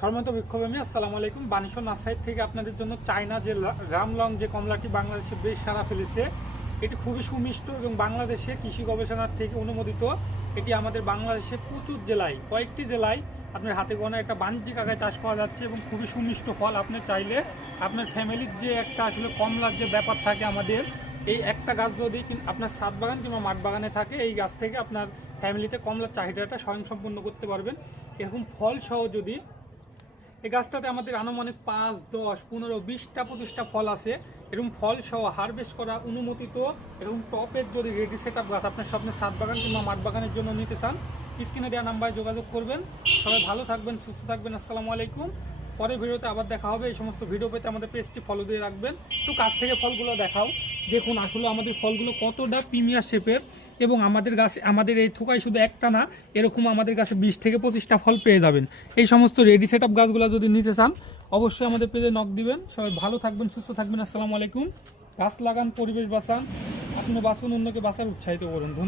সম্মানিত বিক্ষোভী আসসালামু আলাইকুম। বানিশন নার্সারি থেকে আপনাদের জন্য চায়না যে রামলং যে কমলাটি বাংলাদেশে বেশ সারা ফেলেছে, এটি খুবই সুমিষ্ট এবং বাংলাদেশে কৃষি গবেষণার থেকে অনুমোদিত। এটি আমাদের বাংলাদেশে প্রচুর জেলায়, কয়েকটি জেলায় আপনার হাতে গোনা একটা বাণিজ্যিক আকারে চাষ করা যাচ্ছে এবং খুবই সুমিষ্ট ফল। আপনি চাইলে আপনার ফ্যামিলির যে একটা আসলে কমলার যে ব্যাপার থাকে, আমাদের এই একটা গাছ যদি আপনার ছাদ বাগান কিংবা মাঠ বাগানে থাকে, এই গাছ থেকে আপনার ফ্যামিলিতে কমলার চাহিদাটা স্বয়ংসম্পূর্ণ করতে পারবেন। এরকম ফল সহ যদি এই গাছটাতে আমাদের আনুমানিক 5, 10, 15, 20টা 25টা ফল আছে। এরকম ফল সহ হারভেস্ট করা অনুমোদিত এরকম টপের যদি রেডি সেট আপ গাছ আপনার স্বপ্নের ছাদ বাগান কিংবা মাঠ বাগানের জন্য নিতে চান, স্ক্রিনে দেওয়া নাম্বারে যোগাযোগ করবেন। সবাই ভালো থাকবেন, সুস্থ থাকবেন। আসসালামু আলাইকুম। পরের ভিডিওতে আবার দেখা হবে। এই সমস্ত ভিডিও পেতে আমাদের পেজটি ফলো দিয়ে রাখবেন। একটু কাছ থেকে ফলগুলো দেখাও। দেখুন আসলে আমাদের ফলগুলো কতটা প্রিমিয়ার শেপের, এবং আমাদের গাছে আমাদের এই থোকায় শুধু একটা না, এরকম আমাদের কাছে 20 থেকে 25টা ফল পেয়ে যাবেন। এই সমস্ত রেডি সেট আপ গাছগুলো যদি নিতে চান, অবশ্যই আমাদের পেজে নক দিবেন। সবাই ভালো থাকবেন, সুস্থ থাকবেন। আসসালামু আলাইকুম। গাছ লাগান, পরিবেশ বাঁচান, আপনি বাঁচুন, অন্যকে বাঁচার উৎসাহিত করুন। ধন্যবাদ।